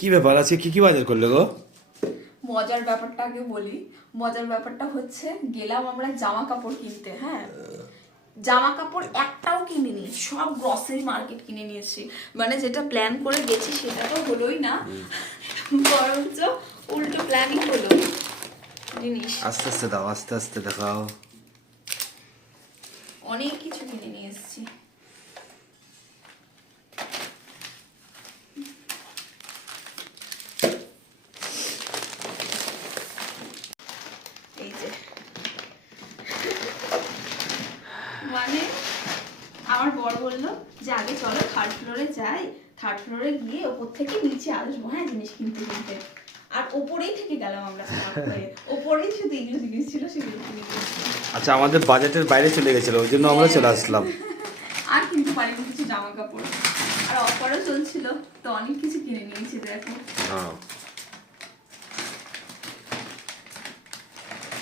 কি ব্যাপার আছে, কি কি বাজার করলে গো? মজার ব্যাপারটা আগে বলি। মজার ব্যাপারটা হচ্ছে গেলাম আমরা জামা কাপড় কিনতে। হ্যাঁ, জামা কাপড় একটাও কিনিনি, সব গ্রসারি মার্কেট কিনে নিয়েছি। মানে যেটা প্ল্যান করে গেছি সেটা তো হলোই না, বরঞ্চ উল্টো প্ল্যানই হলো। জিনিস আস্তে আস্তে দাও, আস্তে আস্তে দেখাও। অনেক কিছু কিনে নিয়ে এসেছি। এই যে মানে আমার বর বললো যে আগে চলো থার্ড ফ্লোরে যাই, থার্ড ফ্লোরে গিয়ে ওপর থেকে নিচে আসবো। হ্যাঁ, জিনিস কিনতে কিনতে আর ওপরেই থেকে গেলাম আমরা। ওপরেই শুধু এগুলো জিনিস ছিল, সেগুলো কিনে নিয়েছি। আচ্ছা, আমাদের বাজেটের বাইরে চলে গেছিল, ওই জন্য আমরা চলে আসলাম। আর কিনতে পারিনি কিছু জামা কাপড়, আর অফারও চলছিল, তো অনেক কিছু কিনে নিয়েছি দেখো। হ্যাঁ।